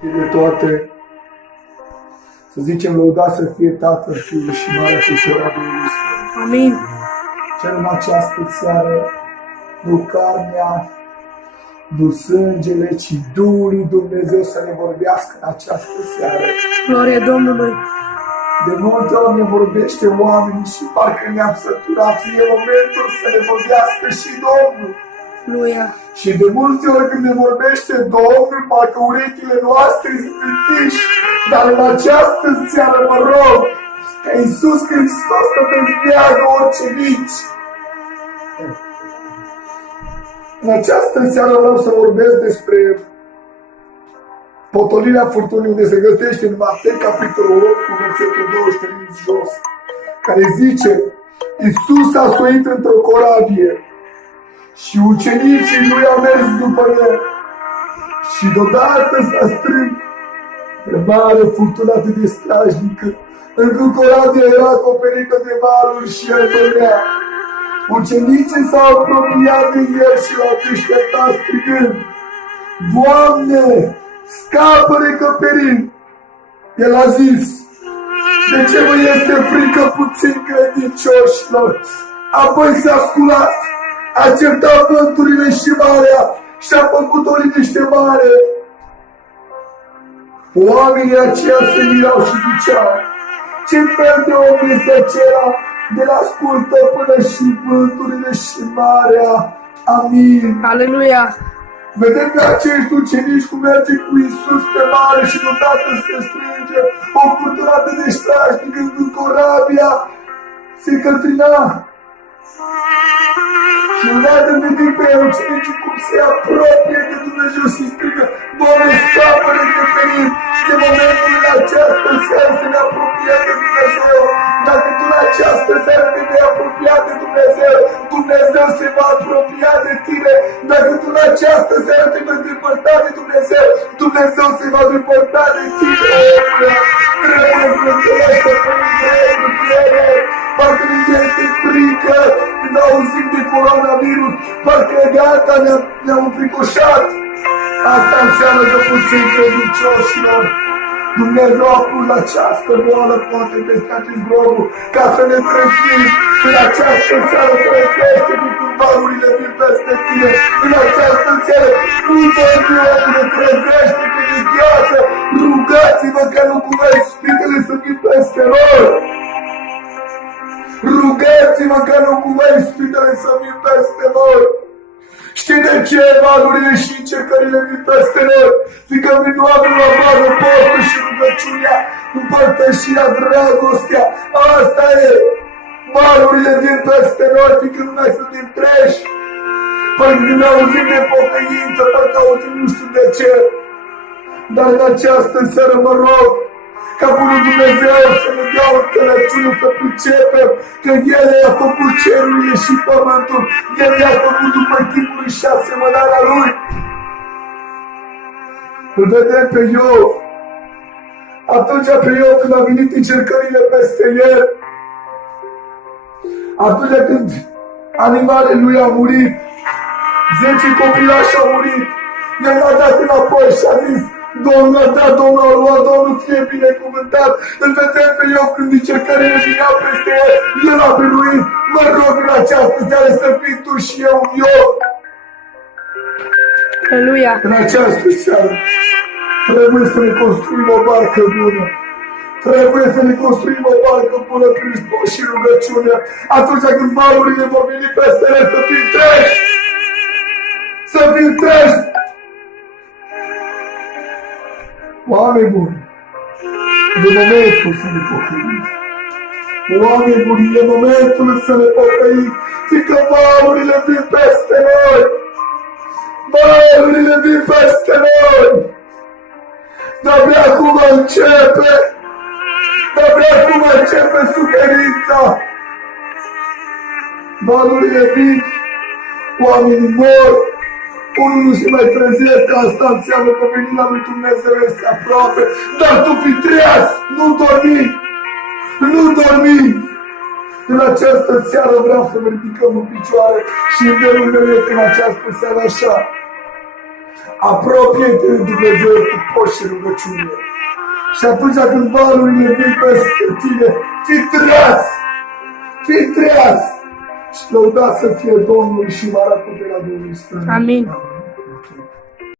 de toate, să zicem, lăudat să fie Tatăl, Fiul și Marea Fecioara Duhului Sfânt. Amin. Cer în această seară, nu carnea, nu sângele, ci Duhul lui Dumnezeu să ne vorbească în această seară. Glorie Domnului. De multe ori ne vorbește oamenii și parcă ne-am săturat. E momentul să ne vorbească și Domnul. Luia. Și de multe ori când ne vorbește Domnul, parcă urechile noastre sunt întiși. Dar în această seară mă rog ca Iisus Hristos să dezleagă orice mici. În această seară vreau să vorbesc despre potolirea furtunii, unde se găsește în Matei, capitolul 8, cu versetul 23 în jos, care zice: Iisus a suit într-o corabie și ucenicii lui au mers după el și deodată s-a strâns de mare furtună atât de strașnică, încât corabia era acoperită de valuri și el dormea. Ucenicii s-au apropiat de el și l-au deșteptat strigând: Doamne, scapă-ne că perim! El a zis: de ce vă este frică puțin credincioșilor? Apoi s-a sculat, a certat vânturile și marea și a făcut o liniște mare. Oamenii aceia se mirau și ziceau: ce fel de om este acela de la ascultă până și vânturile și marea? Amin. Aleluia. Vedem pe acești ucenici cum merge cu Iisus pe mare și deodată se strânge o furtună atât de strașnică încât corabia se cătrina. Și odată vedem pe ucenicii cum se apropie de Dumnezeu și strigă: Doamne, scapă-ne că perim! De momentul în această seară să ne apropiem de Dumnezeu. Dacă tu în această seară te vei apropia de Dumnezeu, Dumnezeu se va apropia de tine. Dacă tu în această seară te vei depărta de Dumnezeu, Dumnezeu se va depărta de tine. Trebuie să înțelegi că parcă ne este frică când auzim de coronavirus, parcă gata ne-am înfricoșat. Asta înseamnă că puțin credincioșilor Dumnezeu a pus această boală poate peste acest glob ca să ne trezim. În această seară trezește din valurile din peste tine. În această seară nu toate omule, trezește pe viață. Rugați-vă ca nu cumva ispitele să fie peste noi. Rugați-vă ca nu cumva ispitele să fie peste noi. Știi de ce valurile și încercările vin peste noi? Fiindcă vin oamenii la bază postul și rugăciunea, împărtășirea, dragostea. Asta e. Valurile vin peste noi, fiindcă nu mai suntem treși. Parcă când auzim de pocăință, parcă auzim nu știu de ce. Dar în această seară mă rog ca Bunul Dumnezeu să ne dea o înțelepciune, să pricepem că El a făcut cerurile și pământul. El le-a făcut după chipul și asemănarea Lui. Îl vedem pe Iov. Atunci pe Iov, când a venit încercările peste el, atunci când animalele lui a murit, 10 copilași au murit, el l-a dat înapoi și a zis: Domnul a dat, Domnul a luat, Domnul fie binecuvântat. Îl vedem pe Iov când încercările vineau peste el, el a biruit. Mă rog în această seară să fii tu și eu un Iov. Aleluia. În această seară trebuie să ne construim o barcă bună. Trebuie să ne construim o barcă bună prin Hristos și rugăciune. Atunci când valurile vor veni peste ele, să fim treși. Să fim treși. Oameni buni, e momentul să ne pocăim. Oameni buni, e momentul să ne pocăim, fiindcă valurile vin peste noi. Valurile vin peste noi. De-abia acum începe. De-abia acum începe suferința. Valurile vin, oamenii mor. Unul nu se mai trezește, asta înseamnă că venirea lui Dumnezeu este aproape. Dar tu fii treaz, nu dormi! Nu dormi! În această seară vreau să ne ridicăm în picioare și îndemnul meu este în această seară așa: Apropie-te de Dumnezeu cu post și rugăciune. Și atunci când valurile vin peste tine, fii treaz! Fii treaz! Și lăudați să fie Domnul și marea puterea Duhului Sfânt. Amin.